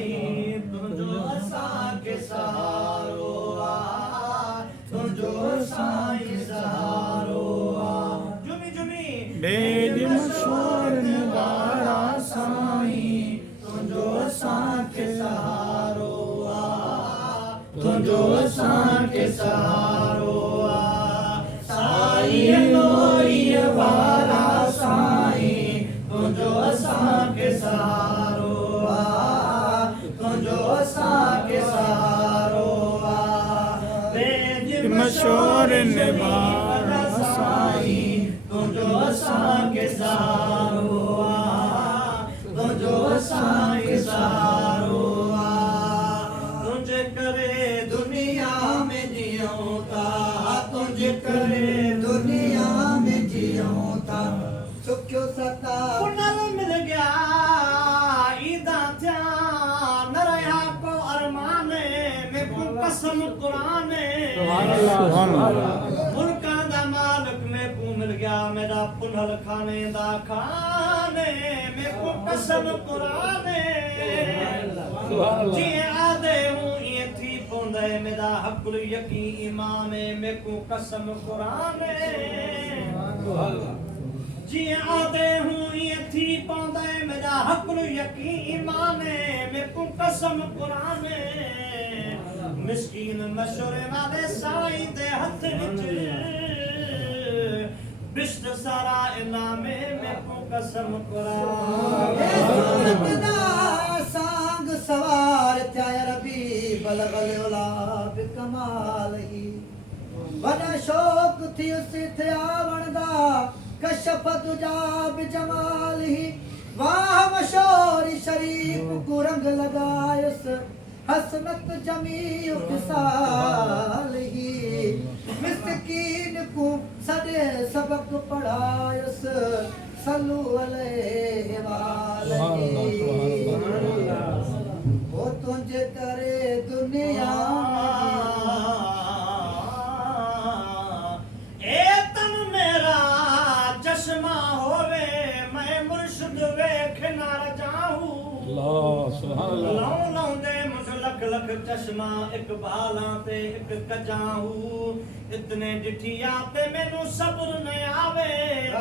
साईं तुंहिंजो असां खे सहारो आ तुंहिंजो साईं सहारो आ जुमी जुमी बेद मशहूर निवारा साईं तुंहिंजो असां खे सहारो आ तुंहिंजो असां खे सहारो आ साईं लोईअ वारा साईं तुंहिंजो असां खे सहारो आ तुंहिंजो असां खे सहारो आ बेद मशहूर निवारा साईं तुंहिंजो असां खे सहारो आ तुंहिंजो असां खे सहारो आ तुंहिंजे करे दुनिया में जियूं था तुंहिंजे करे दुनिया में जियूं था सुखियो सता पुनल मिल गया ईदा थिया न रहा को अरमाने में को कसम कुराने सुभान अल्लाह मुल्कां दा मालिक में को मिल गया मेरा पुनल खाने दा खाने में को कसम कुराने जी आदे हूं ये थी पोंदे मेरा हक़ुल यकीन ईमान में को कसम कुराने जी आदे हूं ये थी पोंदे मेरा हक़ुल यकीन ईमान में को कसम कुराने मिस्कीन मशवरे वाले साईं दे हथ विच बिश्त सारा इनामे में को कसम कुराने सांग सवार थिया रबी बलगल औलाद कमाल ही वॾा शौक़ थी उसी थिया वणदा कशफ तुजा बिजमाल ही वाह मशहूर शरीफ को रंग लगायुस हसनत जमी फिसाल ही मिस्कीन को सदे सबक पढ़ायुस सल्लू अलैहि वालैहि वो तुझे करे दुनिया ए तन मेरा चश्मा होवे मैं मुर्शिद वेख ना जाऊं अल्लाह सुभान अल्लाह लाऊं लाऊं दे मुझ लख लख चश्मा एक बालां ते एक कजाऊं इतने डिठिया ते मैनू सब्र न आवे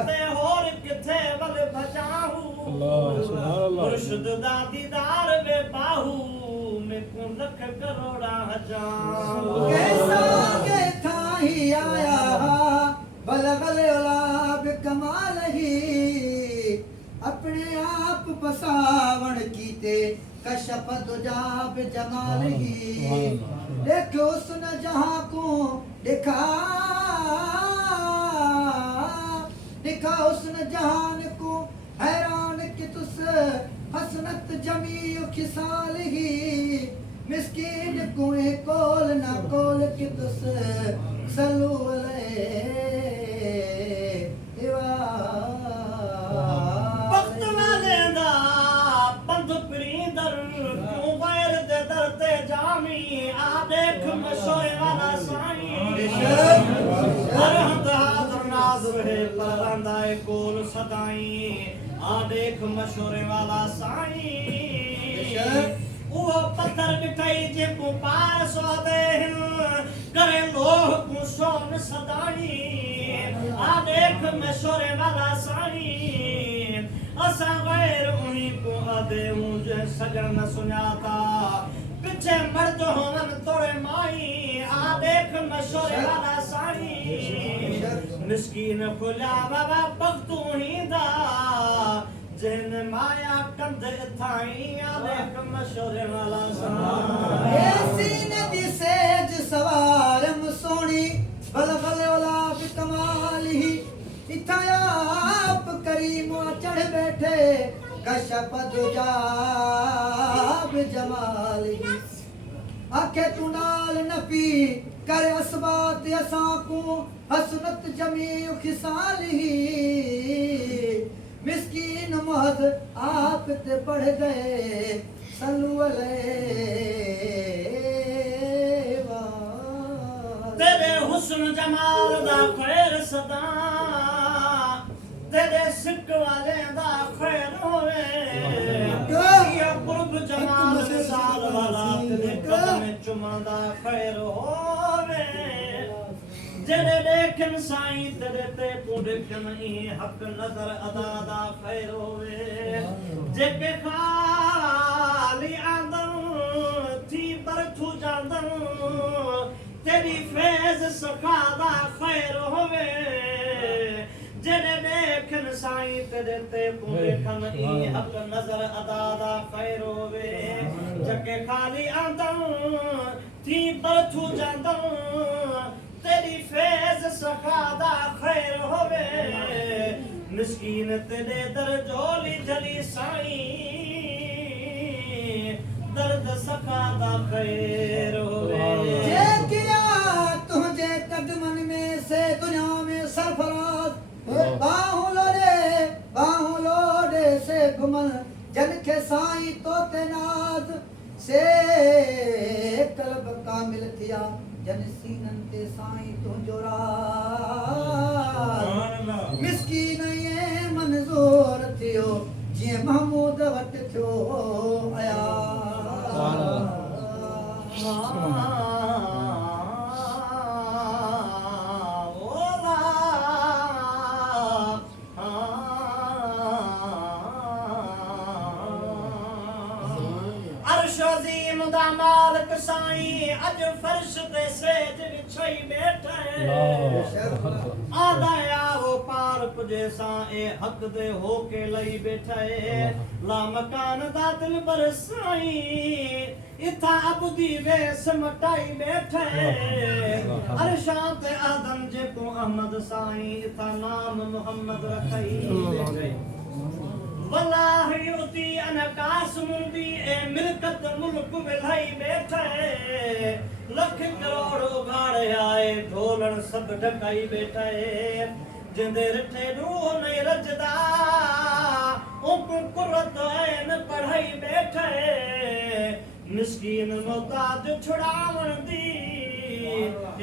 ते होर किथे वल भजाऊं अल्लाह सुभान अल्लाह मुर्शिद दा दीदार वे बाहू मैं को लख करोड़ा हजार कैसा के थाही आया बलगल औलाद कमाल ही अपने आप बसावण कीते कशफ तुजाब जमाल ही देखो सुन जहां को दिखा दिखा उसने जहान को हैरान कि तुस हसनत जमी खिसाल ही मिस्कीन को कोल ना कोल कि तुस सल्लू अलैहि वक्त वाले दा पंध परींदर क्यों गैर दे दर ते जामी आ देख मशोए वाला साईं हरहत हाज़र नाज़र है परवंदा है कोल सदाई आ देख मशोरे वाला साईं वो पत्थर बिठाई जे को पार सो दे करे लोह को सोन सदाई आ देख मशोरे वाला साईं असा गैर उन्हीं को आदे मुझे सजन न सुनाता पीछे मर्द होवन तोड़े माई आ देख मशोरे वाला साईं मिस्कीन खुला बाबा पख्तू ही दा जिन माया कंध थाई आ देख मशोरे वाला साईं ऐसी नदी सेज सवारम सोनी बल बल वाला कमाल ही इथाया आप करीम चढ़ बैठे कशफ दुजाब जमाल ही आखे तू नाल नपी कर असबात असा को हसनत जमी खिसाल ही मिस्कीन महज आप ते पढ़ गए सल्लू अलैहि तेरे हुस्न जमाल दा खैर सदा तेरे सिक वाले दा खैर होवे या कुर्ब जमाल दा कदम चुमंदा खैर होवे जने देखन साईं तेरे ते पुडकन ई हक नजर अदा दा खैर होवे जेके खाली आंदन थी बरथू जांदन तेरी फैज सखा दा खैर होवे जने देखन साईं तेरे ते पुडकन ई हक नजर अदा दा खैर होवे जेके खाली आंदन थी बरथू जांदन तेरी फैज सखादा खैर होवे मिस्कीन तेरे दर झोली जली साईं दर्द सखादा खैर होवे जे किया तुझे कदमन में से दुनिया में सरफराज बाहों लोडे से घुमन जन के साईं तो तेनाज से कलब कामिल थिया जन सीनन ते साईं तुझो राज मिस्कीन ये मंजूर थियो जे महमूद वट थियो आया अरशोजीम दा मालिक साईं अज फर्श ते सेज विछाई बैठा है आदाया वो पार पुजे सा ए हक दे होके लई बैठा है ला मकान दा दिल बर साईं इथा अबदी वेस मटाई बैठा है अरशां ते आदम जे को अहमद साईं इथा नाम मोहम्मद रखई बैठे वल्लाह युती अनकास मुंदी ए मिलकत मुल्क विलाई बैठे लख करोड़ उगाड़े आए ढोलण सब ढकाई बैठे जिंदे रिठे रूह नहीं रजदा उनको कुर्रत ऐन पढ़ाई बैठे मिस्कीन मोहताज छुड़ावण दी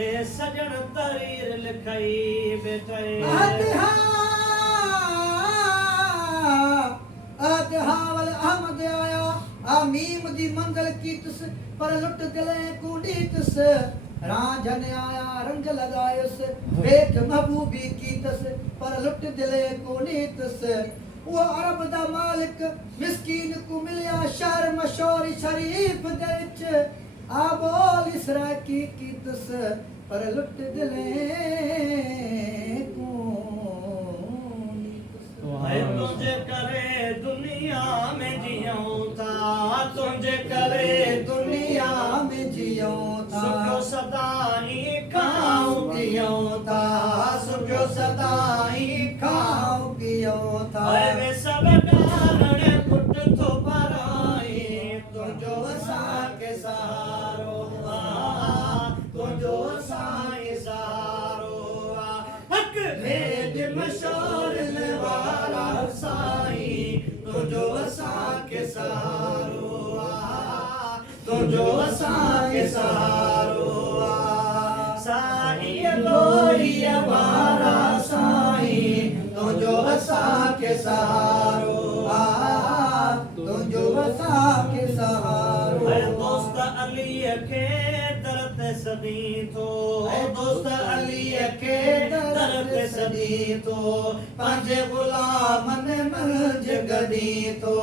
ए सजन तहरीर लिखाई बैठे हावल अहमद आया आमीम दी मंगल कीतस पर लुट गले कुंडीतस रांझन आया रंग लगायस बेक महबूबी कीतस पर लुट दिले कुंडीतस वो अरब दा मालिक मिस्कीन को मिलिया शहर मशहूर शरीफ दे विच आबोल इसरा की कीतस पर लुट दिले तुझे करे दुनिया में जियूं था तुझे करे दुनिया में जियूं था सुखो सदाई खाऊं पियूं था सुखो सदाई खाऊं पियूं था वे सब कारण पुट तो पराई तुझो असां के सहारो तुझो असां सहारो हक भेद मशहूर वाला साईं तुझो असां के सहारो तुझो असां के सहारो साईं लोहिया वाला साईं तुझो असां के सहारो तुझो असां के सहारो दोस्त अली के दर्द सदी तो दोस्त अली के दर्द सदी तो पंजे गुलामन मंज गदी तो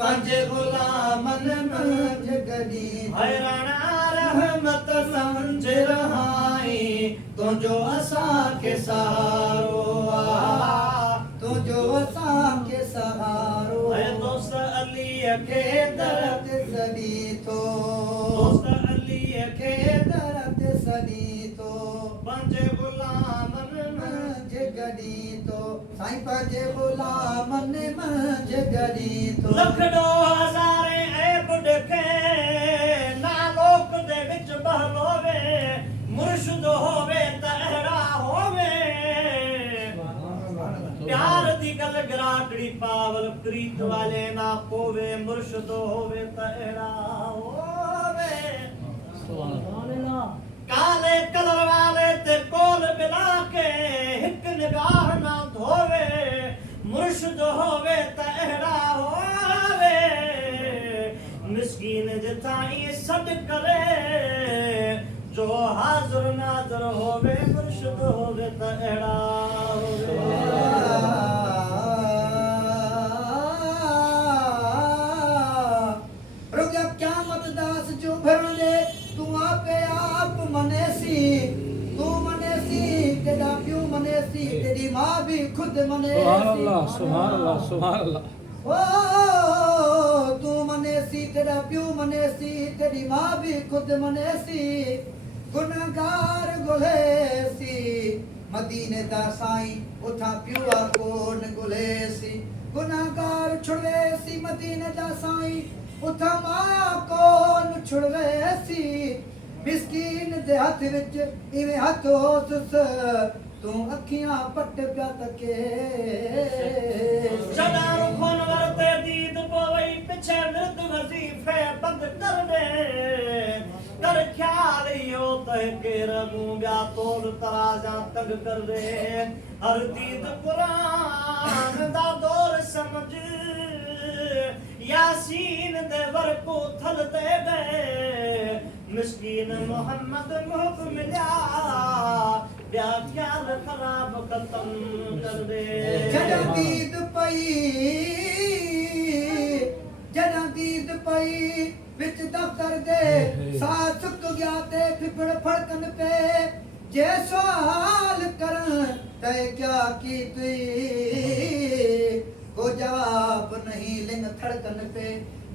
पंजे गुलामन मंज गदी हैराना रहमत समझ रहाई तुझो असां के सहारो तुझो असां के सहारो दोस्त अली के दर्द सदी तो दोस्त अली के दर्द सदी तो पंजे गुलामन मंज गदी तो साईं पंजे गुलामन मंज गदी तो लख दो हज़ारे ऐ बुढ़के ना लोक दे विच बहलोवे मुर्शिद होवे त अहड़ा होवे प्यार दी गल गराटड़ी पावल प्रीत वाले ना पोवे मुर्शिद होवे त अहड़ा होवे काले कलर वाले ते कोल मिला के हिक निगाह ना धोवे मुर्शिद होवे त अहड़ा होवे मिस्कीन जे ताई सद करे जो हाज़िर नाज़िर होवे मुर्शिद होवे त अहिड़ा रुॻा क़यामत दास जो भरंदे तूं आपे आप मनेसी तूं मनेसी तेरा प्यू मनेसी तेरी मां भी खुद मनेसी सुभान अल्लाह सुभान अल्लाह ओ तू मनेसी तेरा प्यू मनेसी तेरी मां भी खुद मनेसी गुनहगार गुलेसी मदीने दा साईं उथा प्यूआ कोन गुलेसी गुनहगार छुड़वेसी मदीने दा साईं उथा माया कोन छुड़वेसी मिस्कीन दे हथ विच इवें हथ होसुस तू अखियां पट पिया तके जदा रुखन वरते दीद पवई पिछे विरद वजीफे बंद कर दे कर ख्याल यो तह के रगू ब्या तोड़ तराजा तंग कर दे हर दीद कुरान दा दौर समझ यासीन दे वर को थल दे गए मिस्कीन मोहम्मद मुहब मिला ब्या ख्याल खराब खत्म कर दे जदा दीद पई विच दफ्तर दे साथ चुक गया ते फिफड़ फड़कन पे जे सवाल करन ते क्या की तुई को जवाब नहीं लिंग धड़कन पे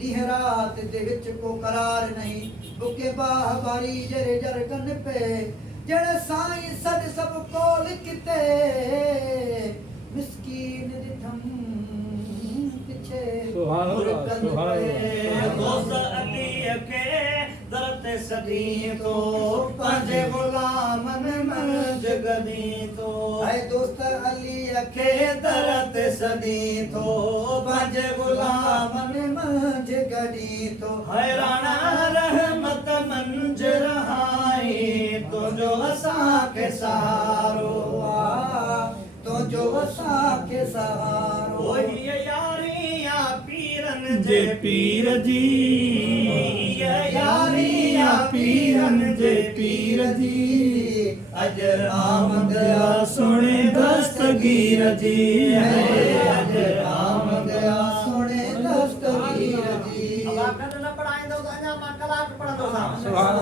ॾींह रात दे विच को करार नहीं बुके बाह बारी जरे जरकन पे जड़े साईं सद सब कोल किते मिस्कीन दिठम पिछे सुभान अल्लाह सुभान अल्लाह दोस्त अली के दरत सदी तो पंजे गुलामन मंज गदी तो है दोस्त अली के दरत सदी तो पंजे गुलामन मंज गड़ी तो हैराना रहमत मंज रहाई तो जो असा के सहारो तो जो असा के सहारो वही यारियां पीरन जे पीर जी यारियां पीरन जे पीर जी अज आमद सुने दस्तगीर जी अज आमद सुने दस्तगीर जी अब आकर न पढ़ाएं दो अञा मां कलाक पढ़ंदो सां सुभान